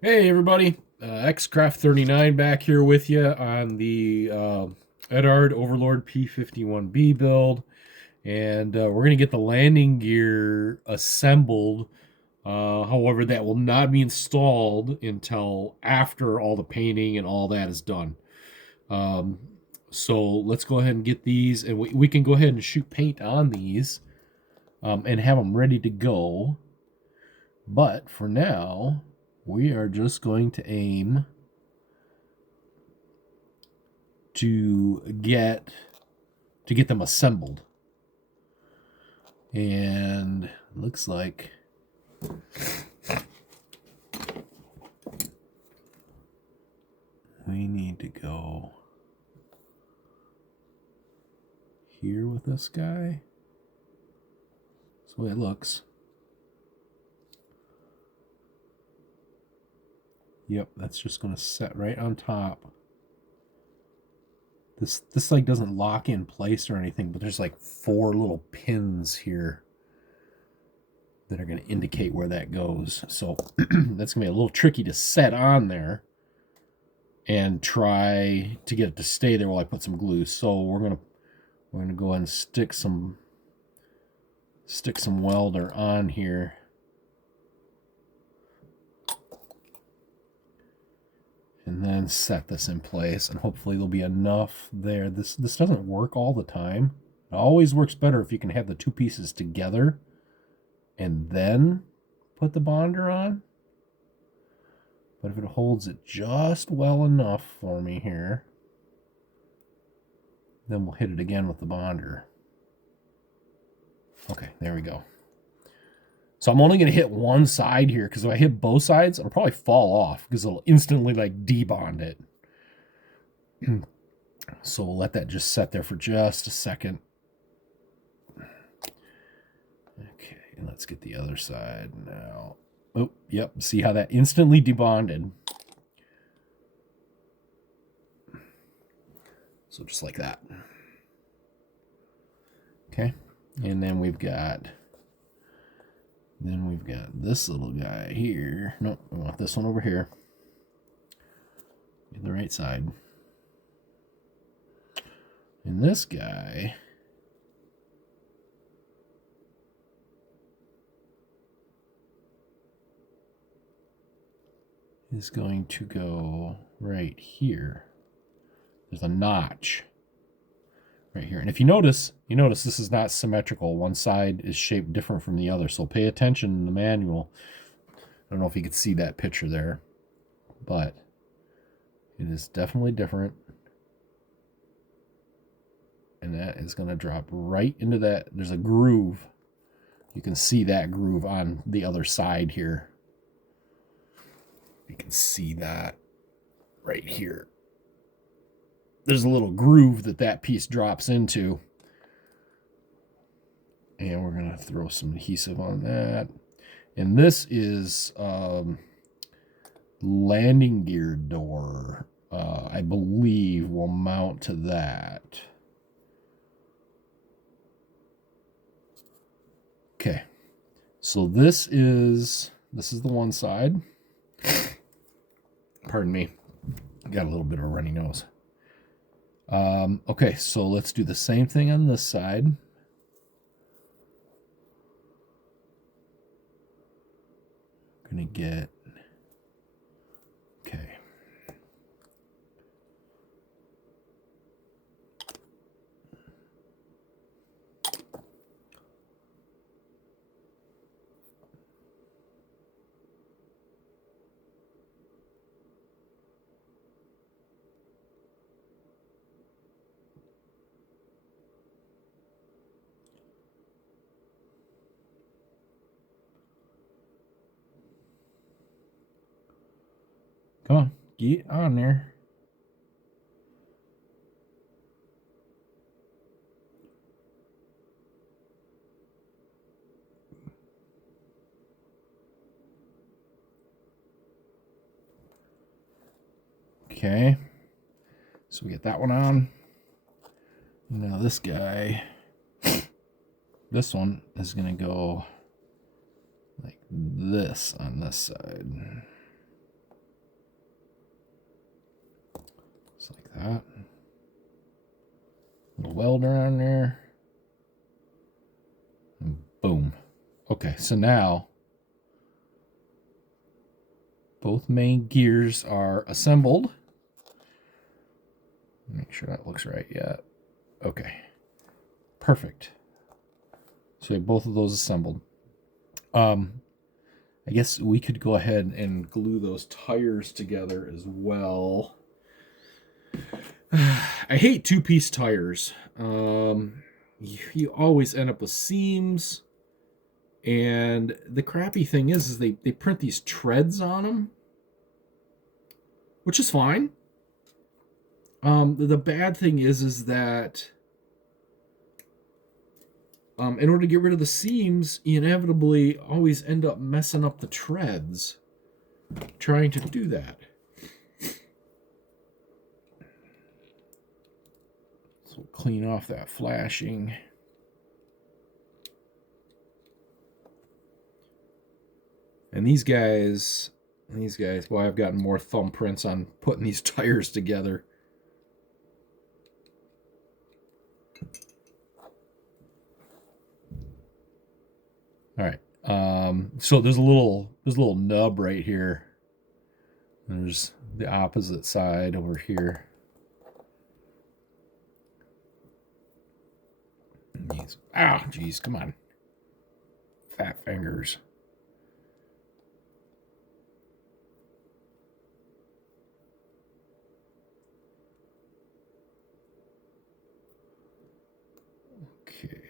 Hey everybody, XCraft39 back here with you on the Eduard Overlord P51B build, and we're going to get the landing gear assembled. However, that will not be installed until after all the painting and all that is done. Um, so let's go ahead and get these, and we can go ahead and shoot paint on these and have them ready to go. But for now, we are just going to aim to get them assembled. And looks like we need to go here with this guy. That's the way it looks. Yep, that's just going to set right on top. This like doesn't lock in place or anything, but there's like 4 little pins here that are going to indicate where that goes. So that's going to be a little tricky to set on there and try to get it to stay there while I put some glue. So we're gonna go ahead and stick some welder on here. And then set this in place, and hopefully there'll be enough there. This doesn't work all the time. It always works better if you can have the 2 pieces together and then put the bonder on. But if it holds it just well enough for me here, then we'll hit it again with the bonder. Okay, there we go. So I'm only going to hit one side here, because if I hit both sides, it'll probably fall off because it'll instantly like debond it. So we'll let that just set there for just a second. Okay, and let's get the other side now. Oh, yep. See how that instantly debonded? So just like that. Okay, and then we've got this little guy here. Nope, I want this one over here. Get the right side. And this guy is going to go right here. There's a notch right here. And if you notice this is not symmetrical. One side is shaped different from the other. So pay attention in the manual. I don't know if you could see that picture there, but it is definitely different. And that is going to drop right into that. There's a groove. You can see that groove on the other side here. You can see that right here. There's a little groove that piece drops into. And we're going to throw some adhesive on that. And this is landing gear door. I believe will mount to that. Okay. So this is the one side. Pardon me. Got a little bit of a runny nose. Okay, so let's do the same thing on this side. Gonna get, okay. Come on, get on there. Okay, so we get that one on. Now this guy, this one is going to go like this on this side. that. Little welder on there. And boom. Okay, so now both main gears are assembled. Make sure that looks right yet. Okay. Perfect. So we have both of those assembled. I guess we could go ahead and glue those tires together as well. I hate two-piece tires. You always end up with seams. And the crappy thing is they print these treads on them, which is fine. The bad thing is that in order to get rid of the seams, you inevitably always end up messing up the treads trying to do that. So clean off that flashing. And these guys, well, I've gotten more thumbprints on putting these tires together. All right. So there's a little nub right here. There's the opposite side over here. Geez, come on. Fat fingers. Okay,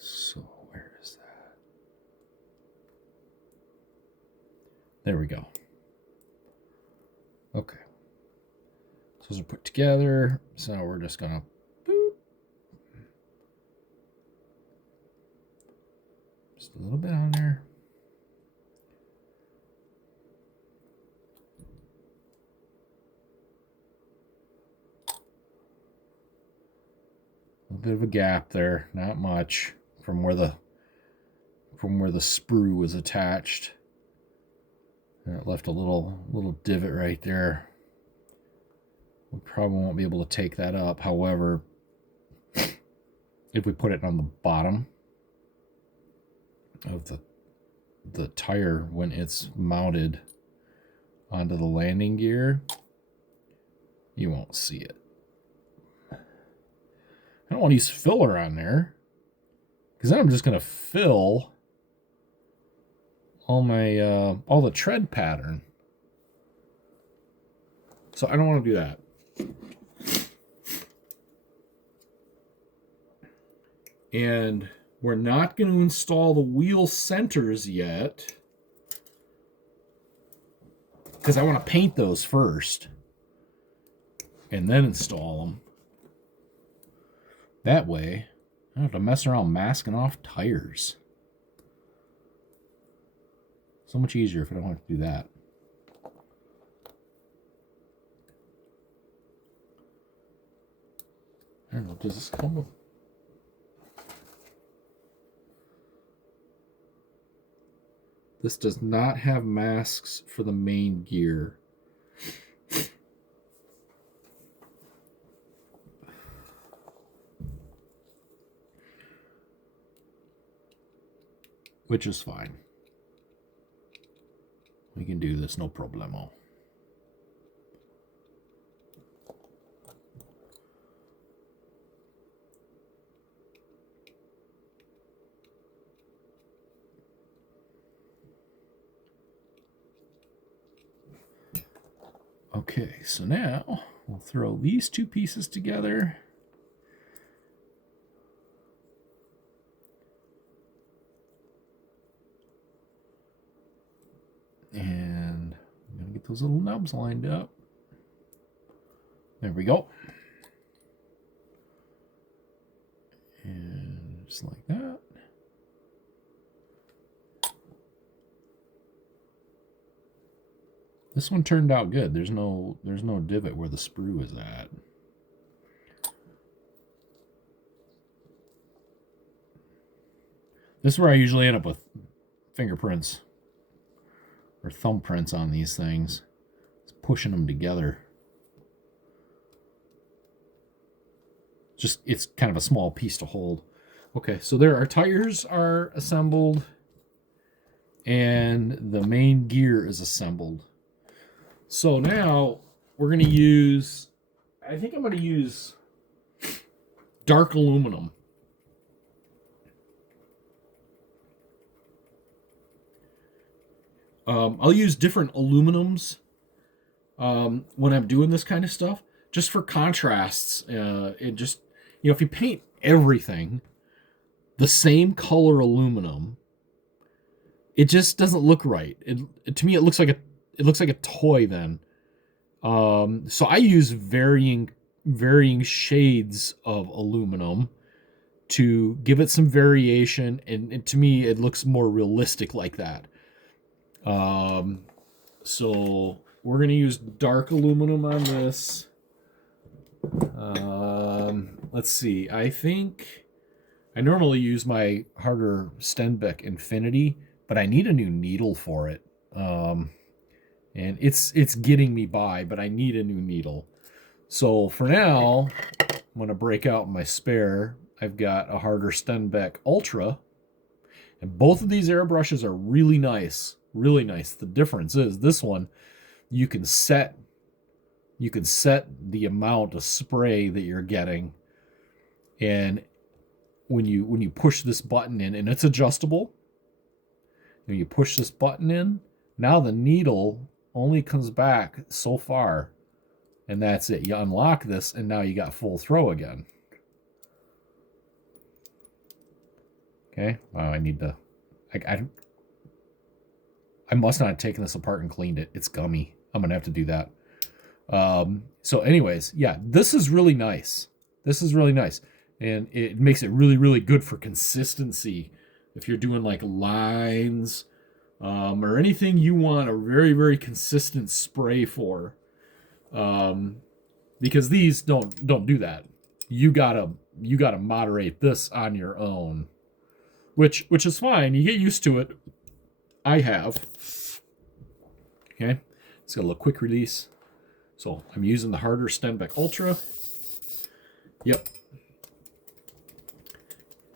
so where is that? There we go. Okay. So those are put together. So we're just gonna boop. Just a little bit on there. A bit of a gap there, not much from where the sprue was attached. And it left a little divot right there. We probably won't be able to take that up. However, if we put it on the bottom of the tire when it's mounted onto the landing gear, you won't see it. I don't want to use filler on there because then I'm just going to fill all the tread pattern. So I don't want to do that. And we're not going to install the wheel centers yet because I want to paint those first and then install them. That way, I don't have to mess around masking off tires. So much easier if I don't have to do that. I don't know, does this come with... This does not have masks for the main gear. Which is fine. We can do this, no problemo. Okay, so now we'll throw these two pieces together. And I'm going to get those little nubs lined up. There we go. And just like that. This one turned out good. There's no divot where the sprue is at. This is where I usually end up with fingerprints or thumbprints on these things. It's pushing them together. just it's kind of a small piece to hold. Okay, so there, our tires are assembled and the main gear is assembled. So now we're going to use, I think I'm going to use dark aluminum. I'll use different aluminums when I'm doing this kind of stuff, just for contrasts. It just, if you paint everything the same color aluminum, it just doesn't look right. To me, it looks like a toy then. So I use varying shades of aluminum to give it some variation, and to me, it looks more realistic like that. So we're going to use dark aluminum on this. Let's see. I think I normally use my harder Stenbeck Infinity, but I need a new needle for it. And it's getting me by, but I need a new needle. So for now, I'm going to break out my spare. I've got a harder Stenbeck Ultra, and both of these airbrushes are really nice. Really nice. The difference is this one, you can set the amount of spray that you're getting, and when you push this button in, and it's adjustable, when you push this button in, now the needle only comes back so far, and that's it. You unlock this, and now you got full throw again. Okay. Wow, I need to. I must not have taken this apart and cleaned it. It's gummy. I'm gonna have to do that. So anyways, yeah, this is really nice. This is really nice. And it makes it really, really good for consistency. If you're doing like lines, or anything you want a very, very consistent spray for. Because these don't do that. You gotta moderate this on your own. Which is fine. You get used to it. I have. Okay. It's got a little quick release. So I'm using the harder Stenbeck Ultra. Yep.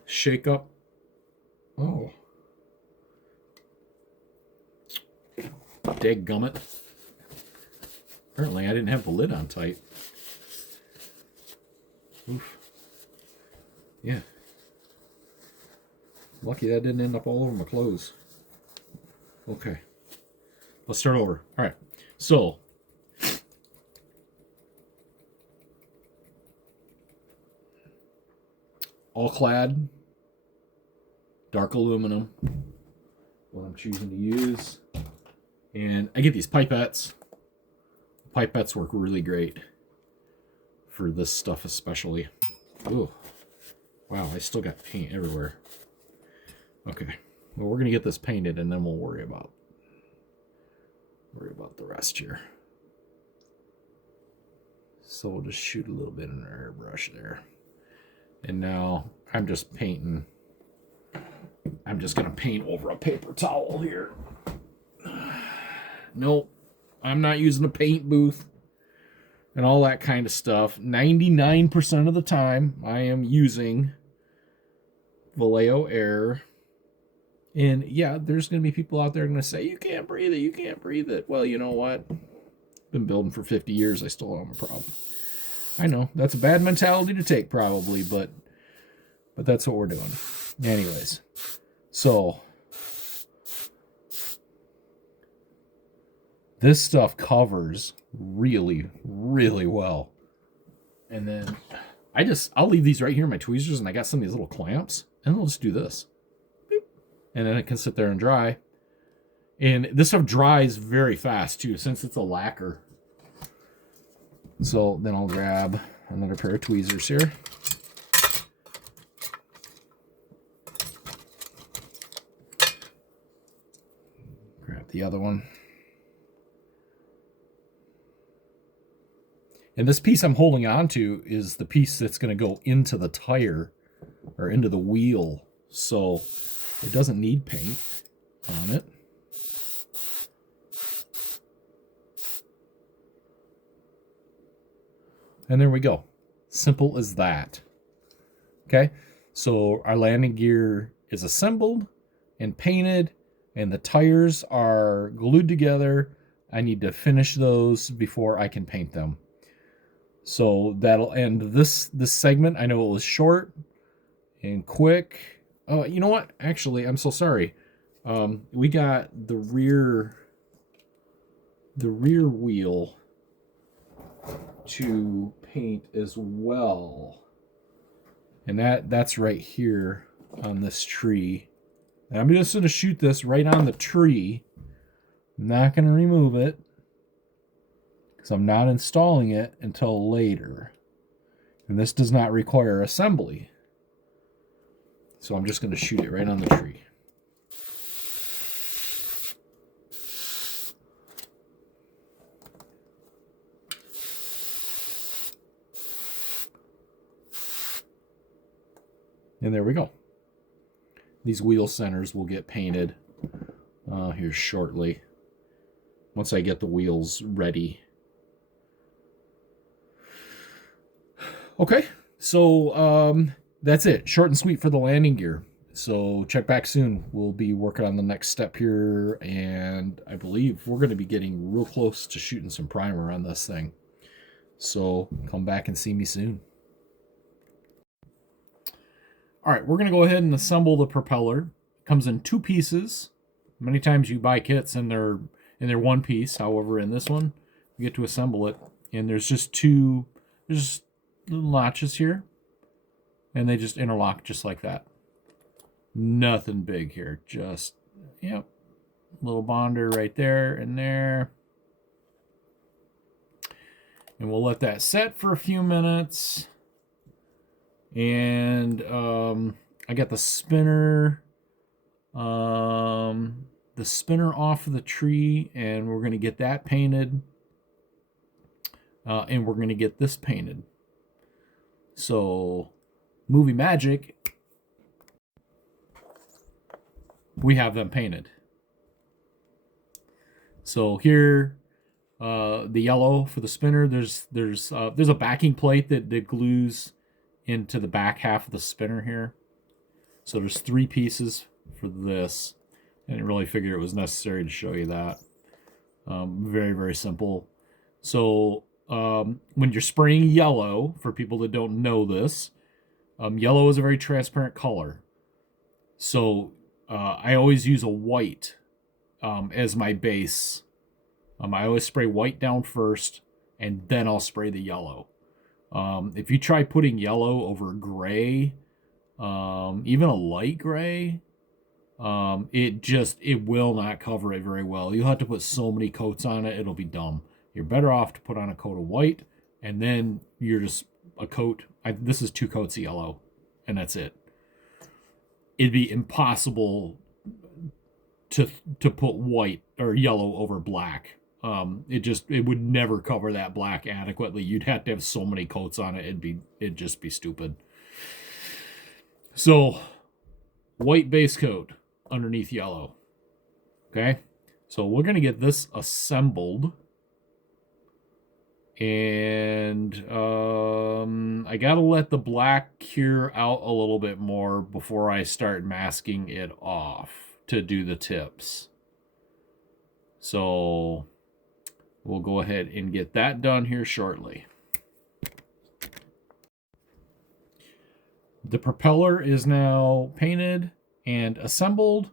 Shake up. Oh. Dadgummit. Apparently I didn't have the lid on tight. Oof. Yeah. Lucky that didn't end up all over my clothes. Okay. Let's start over. All right. So, all clad, dark aluminum, what I'm choosing to use. And I get these pipettes. Pipettes work really great for this stuff especially. Ooh. Wow, I still got paint everywhere. Okay. Well, we're going to get this painted, and then we'll worry about the rest here. So we'll just shoot a little bit in our airbrush there. And now I'm just painting. I'm just going to paint over a paper towel here. Nope. I'm not using a paint booth and all that kind of stuff. 99% of the time, I am using Vallejo Air. And yeah, there's going to be people out there going to say, you can't breathe it, you can't breathe it. Well, you know what? Been building for 50 years, I still don't have a problem. I know, that's a bad mentality to take probably, but that's what we're doing. Anyways, so this stuff covers really, really well. And then I'll leave these right here in my tweezers, and I got some of these little clamps, and I'll just do this. And then it can sit there and dry. And this stuff dries very fast too, since it's a lacquer. So then I'll grab another pair of tweezers here. Grab the other one. And this piece I'm holding on to is the piece that's going to go into the tire or into the wheel. So it doesn't need paint on it. And there we go. Simple as that. Okay, so our landing gear is assembled and painted, and the tires are glued together. I need to finish those before I can paint them. So that'll end this segment. I know it was short and quick. Oh, you know what? Actually, I'm so sorry. We got the rear wheel to paint as well. And that's right here on this tree. And I'm just going to shoot this right on the tree. I'm not going to remove it because I'm not installing it until later. And this does not require assembly. So I'm just going to shoot it right on the tree. And there we go. These wheel centers will get painted here shortly once I get the wheels ready. Okay, so that's it. Short and sweet for the landing gear. So check back soon. We'll be working on the next step here, and I believe we're going to be getting real close to shooting some primer on this thing. So come back and see me soon. All right, we're going to go ahead and assemble the propeller. It comes in 2 pieces. Many times you buy kits and they're one piece. However, in this one, you get to assemble it, and there's just 2 little notches here, and they just interlock just like that. Nothing big here, just, yep, little bonder right there and there. And we'll let that set for a few minutes. And I got the spinner off of the tree, and we're going to get that painted. And we're going to get this painted. So, movie magic, we have them painted. So here, the yellow for the spinner, there's a backing plate that glues into the back half of the spinner here. So there's 3 pieces for this. I didn't really figure it was necessary to show you that. Very, very simple. So when you're spraying yellow, for people that don't know this, yellow is a very transparent color. So I always use a white as my base. I always spray white down first, and then I'll spray the yellow. If you try putting yellow over gray, even a light gray, it will not cover it very well. You'll have to put so many coats on it, it'll be dumb. You're better off to put on a coat of white, and then you're just a coat. This is 2 coats of yellow, and that's it. It'd be impossible to put white or yellow over black. It would never cover that black adequately. You'd have to have so many coats on it. It'd just be stupid. So, white base coat underneath yellow. Okay, so we're gonna get this assembled, and I gotta let the black cure out a little bit more before I start masking it off to do the tips. So we'll go ahead and get that done here shortly. The propeller is now painted and assembled.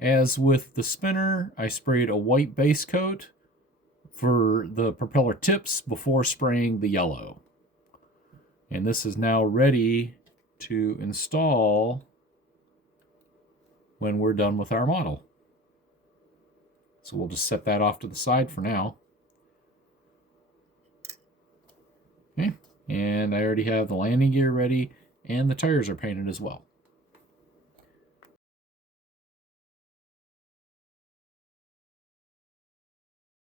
As with the spinner, I sprayed a white base coat for the propeller tips before spraying the yellow. And this is now ready to install when we're done with our model. So we'll just set that off to the side for now. Okay, and I already have the landing gear ready, and the tires are painted as well.